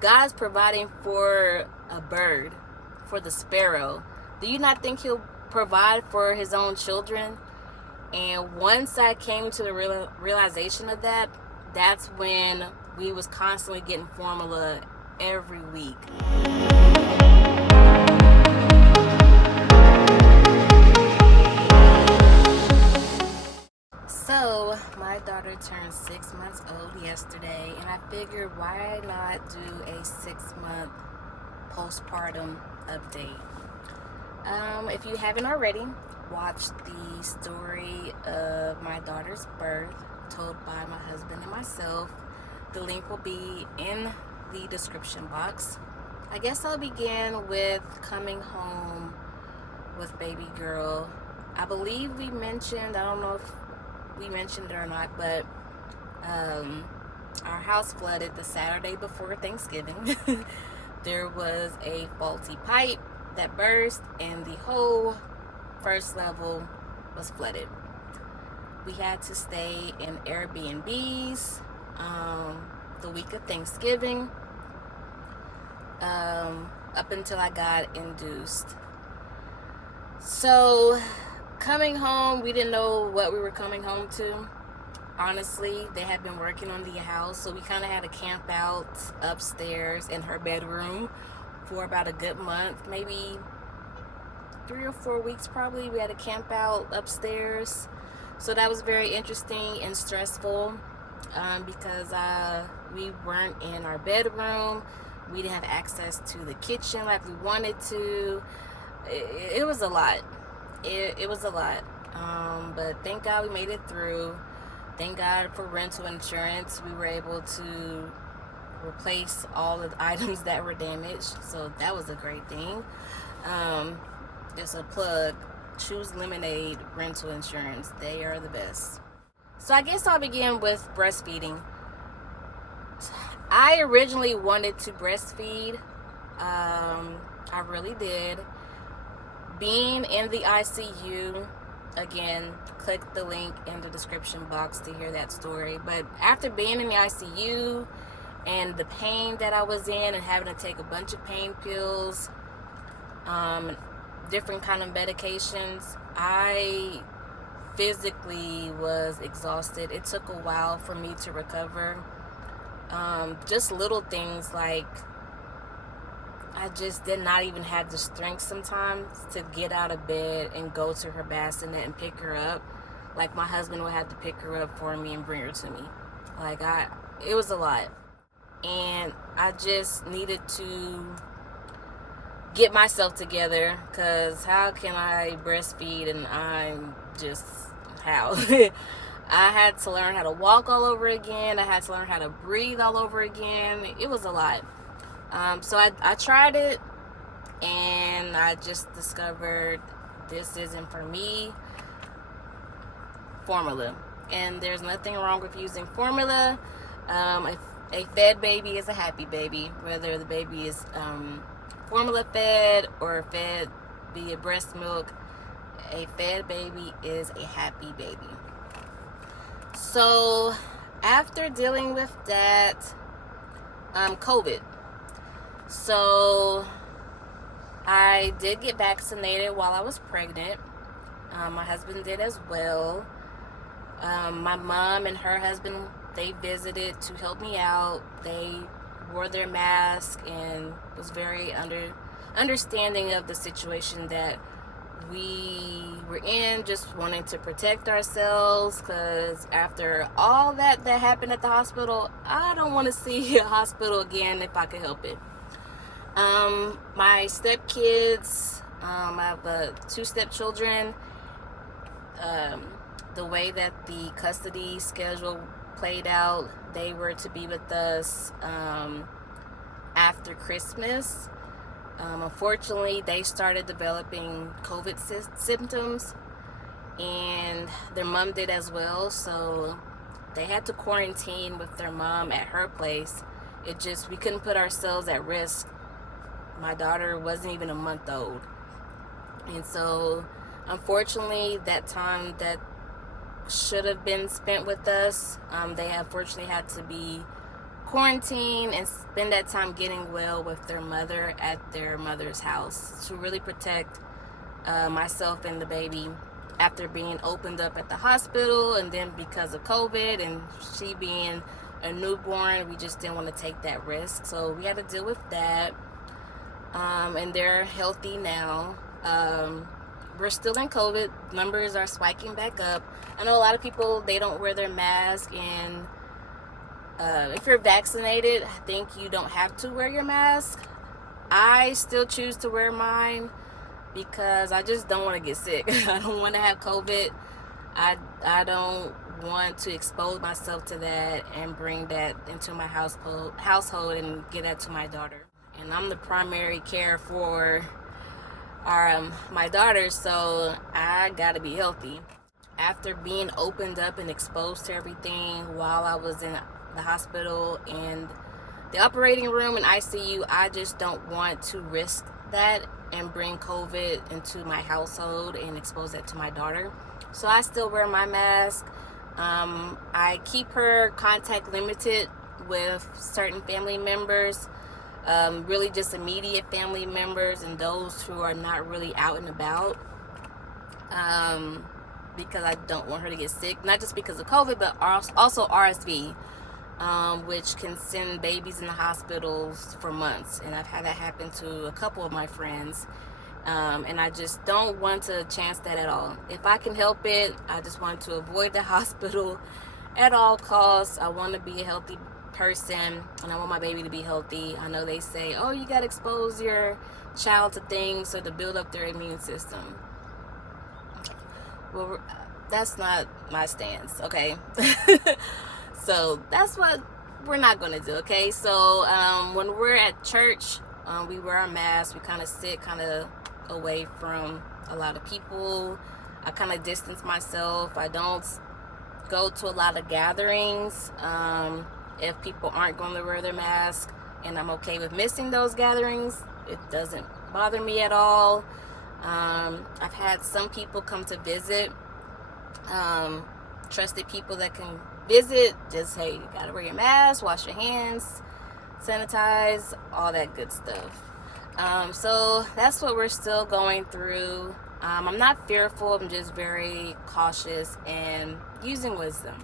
God's providing for a bird, for the sparrow, do you not think he'll provide for his own children? And once I came to the realization of that, that's when we was constantly getting formula every week. So my daughter turned 6 months old yesterday, and I figured why not do a 6-month postpartum update. If you haven't already, watch the story of my daughter's birth told by my husband and myself. The link will be in the description box. I guess I'll begin with coming home with baby girl. I believe we mentioned, I don't know if we mentioned it or not, but our house flooded the Saturday before Thanksgiving. There was a faulty pipe that burst, and the whole first level was flooded. We had to stay in Airbnbs the week of Thanksgiving up until I got induced. So coming home, we didn't know what we were coming home to. Honestly, they had been working on the house, so we kind of had to camp out upstairs in her bedroom for about a good month, maybe 3 or 4 weeks probably. We had to camp out upstairs. So that was very interesting and stressful because we weren't in our bedroom. We didn't have access to the kitchen like we wanted to. It was a lot. It was a lot. But thank God we made it through. Thank God for rental insurance. We were able to replace all the items that were damaged. So that was a great thing. Just a plug. Choose Lemonade rental insurance. They are the best. So I guess I'll begin with breastfeeding. I originally wanted to breastfeed. I really did. Being in the ICU, again, click the link in the description box to hear that story. But after being in the ICU and the pain that I was in and having to take a bunch of pain pills, different kind of medications, I physically was exhausted. It took a while for me to recover. Just little things like I just did not even have the strength sometimes to get out of bed and go to her bassinet and pick her up. Like my husband would have to pick her up for me and bring her to me. It was a lot. And I just needed to get myself together, because how can I breastfeed and I'm just, how? I had to learn how to walk all over again. I had to learn how to breathe all over again. It was a lot. So I tried it, and I just discovered this isn't for me. Formula. And there's nothing wrong with using formula. A fed baby is a happy baby, whether the baby is formula fed or fed via breast milk. A fed baby is a happy baby. So after dealing with that, COVID. So I did get vaccinated while I was pregnant. My husband did as well. My mom and her husband, they visited to help me out. They wore their mask and was very understanding of the situation that we were in, just wanting to protect ourselves, because after all that happened at the hospital, I don't want to see a hospital again if I could help it. My stepkids, I have 2 stepchildren. The way that the custody schedule played out, they were to be with us after Christmas. Unfortunately, they started developing COVID symptoms, and their mom did as well, so they had to quarantine with their mom at her place. We couldn't put ourselves at risk. My daughter wasn't even a month old, and so unfortunately that time that should have been spent with us, they unfortunately had to be quarantine and spend that time getting well with their mother at their mother's house to really protect myself and the baby after being opened up at the hospital, and then because of COVID and she being a newborn, we just didn't want to take that risk, so we had to deal with that. And they're healthy now. We're still in COVID. Numbers are spiking back up. I know a lot of people, they don't wear their mask, and if you're vaccinated, I think you don't have to wear your mask. I still choose to wear mine because I just don't want to get sick. I don't want to have COVID. I don't want to expose myself to that and bring that into my household and get that to my daughter. And I'm the primary care for my daughter, so I gotta be healthy. After being opened up and exposed to everything while I was in the hospital and the operating room and ICU, I just don't want to risk that and bring COVID into my household and expose that to my daughter. So I still wear my mask. I keep her contact limited with certain family members, really just immediate family members and those who are not really out and about, because I don't want her to get sick, not just because of COVID, but also RSV, which can send babies in the hospitals for months. And I've had that happen to a couple of my friends. And I just don't want to chance that at all. If I can help it, I just want to avoid the hospital at all costs. I want to be a healthy person, and I want my baby to be healthy. I know they say, oh, you got to expose your child to things so to build up their immune system. Well, that's not my stance, okay? So that's what we're not going to do, okay? So when we're at church, we wear our masks. We kind of sit away from a lot of people. I kind of distance myself. I don't go to a lot of gatherings if people aren't going to wear their mask, and I'm okay with missing those gatherings. It doesn't bother me at all. I've had some people come to visit, trusted people that can visit, just, hey, you gotta wear your mask, wash your hands, sanitize, all that good stuff. So that's what we're still going through. I'm not fearful, I'm just very cautious and using wisdom.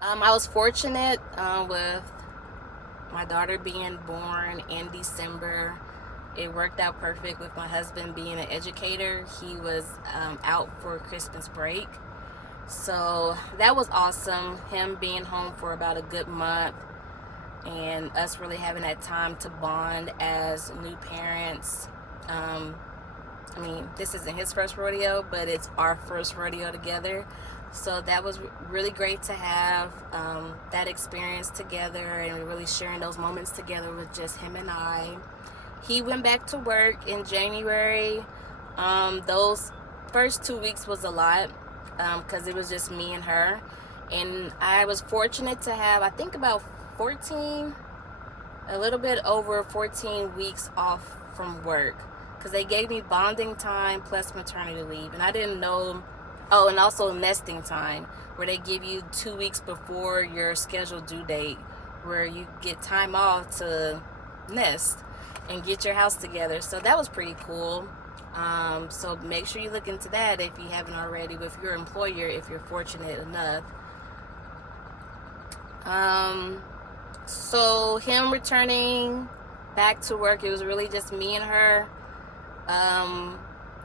I was fortunate with my daughter being born in December. It worked out perfect with my husband being an educator. He was out for Christmas break. So that was awesome, him being home for about a good month and us really having that time to bond as new parents. I mean, this isn't his first rodeo, but it's our first rodeo together. So that was really great to have that experience together, and we're really sharing those moments together with just him and I. He went back to work in January. Those first 2 weeks was a lot because it was just me and her. And I was fortunate to have, I think, about a little bit over 14 weeks off from work, because they gave me bonding time plus maternity leave. And I didn't know, oh, and also nesting time, where they give you 2 weeks before your scheduled due date, where you get time off to nest and get your house together. So that was pretty cool. So make sure you look into that if you haven't already with your employer, if you're fortunate enough. So him returning back to work, it was really just me and her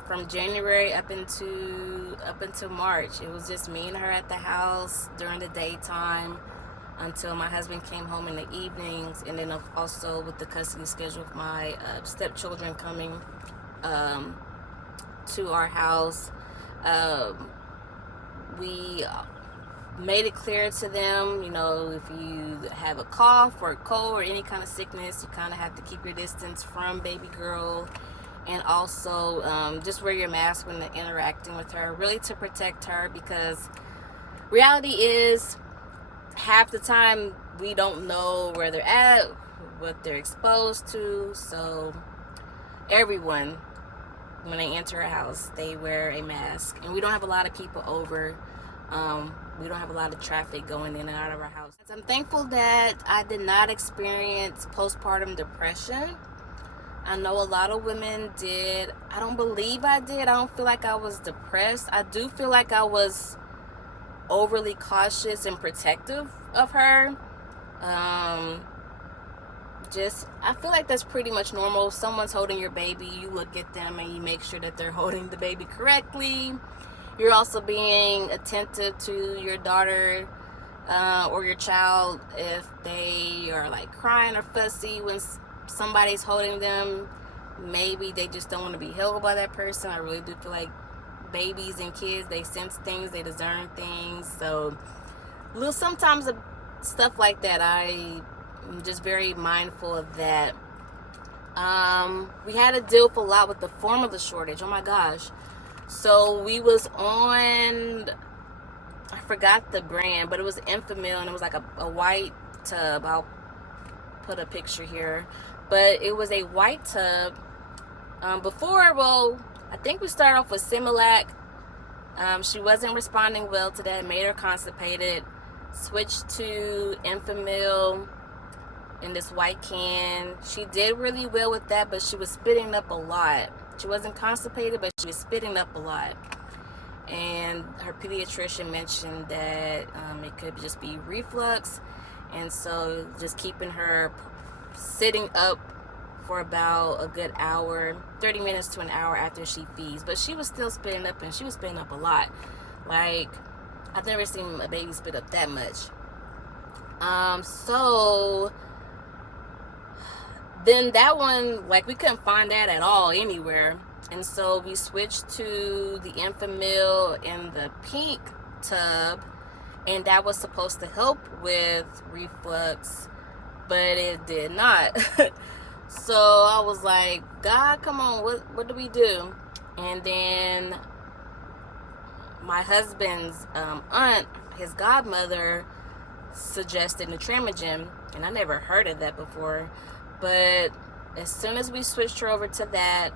from January up into March. It was just me and her at the house during the daytime until my husband came home in the evenings, and then also with the custody schedule of my stepchildren coming to our house. We made it clear to them, you know, if you have a cough or a cold or any kind of sickness, you kind of have to keep your distance from baby girl, and also just wear your mask when interacting with her, really to protect her, because reality is half the time we don't know where they're at, what they're exposed to. So everyone, when they enter a house, they wear a mask, and we don't have a lot of people over. we don't have a lot of traffic going in and out of our house. I'm thankful that I did not experience postpartum depression. I know a lot of women did. I don't believe I did. I don't feel like I was depressed. I do feel like I was overly cautious and protective of her. I feel like that's pretty much normal. If someone's holding your baby, you look at them and you make sure that they're holding the baby correctly. You're also being attentive to your daughter or your child if they are like crying or fussy when somebody's holding them. Maybe they just don't want to be held by that person. I really do feel like babies and kids, they sense things, they discern things. So sometimes stuff like that, I'm just very mindful of that. We had to deal with a lot with the formula shortage. Oh my gosh. So we was on, I forgot the brand, but it was Enfamil, and it was like a white tub. I'll put a picture here. But it was a white tub. I think we started off with Similac. She wasn't responding well to that, made her constipated. Switched to Enfamil in this white can. She did really well with that, but she was spitting up a lot. She wasn't constipated, but she was spitting up a lot. And her pediatrician mentioned that it could just be reflux. And so just keeping her sitting up for about a good hour, 30 minutes to an hour after she feeds. But she was still spitting up, and she was spitting up a lot. Like, I've never seen a baby spit up that much. So then that one, like, we couldn't find that at all anywhere. And so we switched to the Enfamil in the pink tub, and that was supposed to help with reflux, but it did not. So I was like, God, come on, what do we do? And then my husband's aunt, his godmother, suggested Nutramigen, and I never heard of that before. But as soon as we switched her over to that,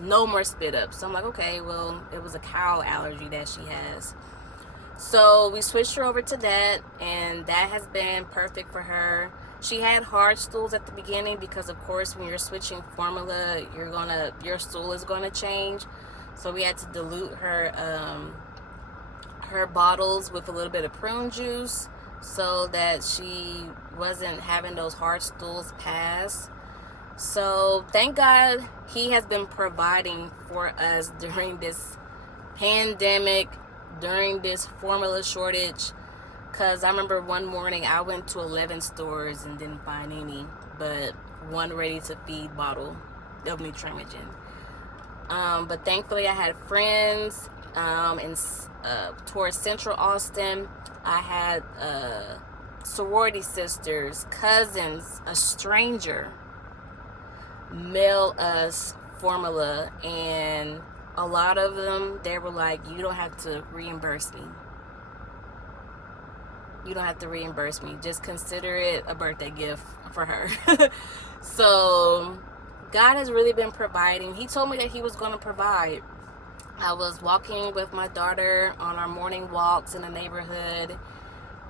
no more spit up. So I'm like, okay, well, it was a cow allergy that she has. So we switched her over to that, and that has been perfect for her. She had hard stools at the beginning because, of course, when you're switching formula, your stool is gonna change. So we had to dilute her bottles with a little bit of prune juice so that she wasn't having those hard stools pass. So thank God he has been providing for us during this pandemic, during this formula shortage. Because I remember one morning I went to 11 stores and didn't find any but one ready-to-feed bottle of Nutramigen. But thankfully I had friends towards Central Austin. I had sorority sisters, cousins, a stranger mail us formula, and a lot of them, they were like, you don't have to reimburse me. You don't have to reimburse me. Just consider it a birthday gift for her. So God has really been providing. He told me that he was going to provide. I was walking with my daughter on our morning walks in the neighborhood,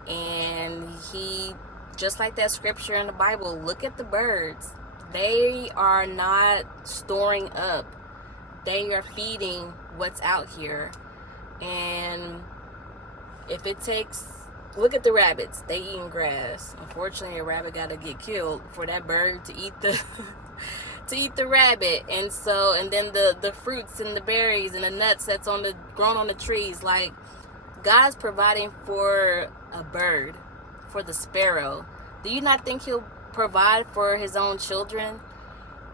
and he, just like that scripture in the Bible, look at the birds. They are not storing up. They are feeding what's out here. And if it takes, look at the rabbits. They eating grass. Unfortunately, a rabbit got to get killed for that bird to eat the to eat the rabbit. And so, and then the fruits and the berries and the nuts that's grown on the trees. Like, God's providing for a bird, for the sparrow. Do you not think he'll provide for his own children?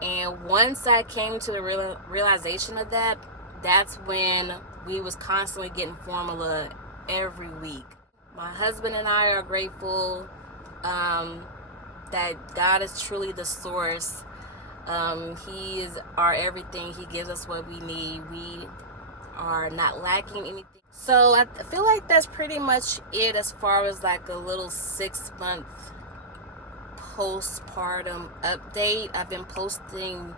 And once I came to the realization of that, that's when we was constantly getting formula every week. My husband and I are grateful that God is truly the source. He is our everything. He gives us what we need. We are not lacking anything. So I feel like that's pretty much it as far as like a little 6-month postpartum update. I've been posting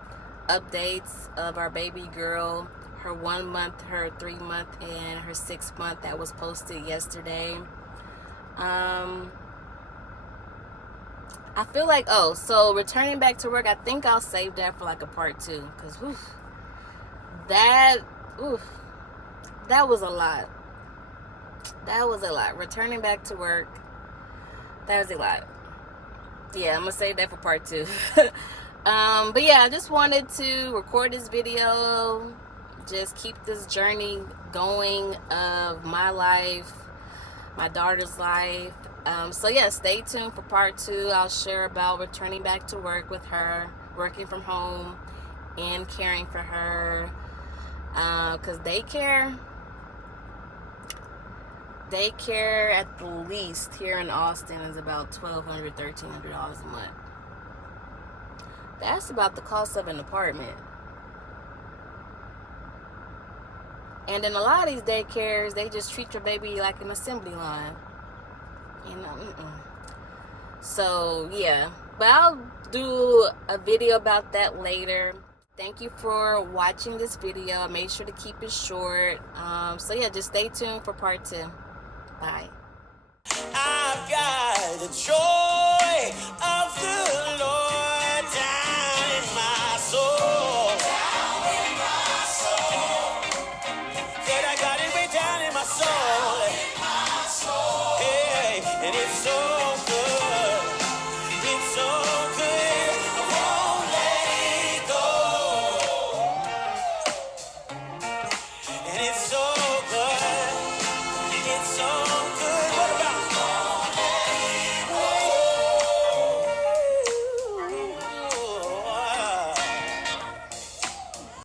updates of our baby girl. her 1 month, her 3 month, and her 6 month that was posted yesterday. I feel like, so returning back to work, I think I'll save that for like a part 2, because that was a lot. That was a lot. Returning back to work, that was a lot. Yeah, I'm gonna save that for part 2. But yeah, I just wanted to record this video, just keep this journey going of my life, my daughter's life. So yeah, stay tuned for part 2. I'll share about returning back to work with her, working from home and caring for her, because daycare at the least here in Austin is about $1,200, $1,300 a month. That's about the cost of an apartment. And in a lot of these daycares, they just treat your baby like an assembly line. You know, So, yeah. But I'll do a video about that later. Thank you for watching this video. I made sure to keep it short. So, yeah, just stay tuned for part 2. Bye. I've got the joy of the Lord down in my soul. Down in my soul. Said I got it way down in my soul. Down in my soul. Hey, and it's so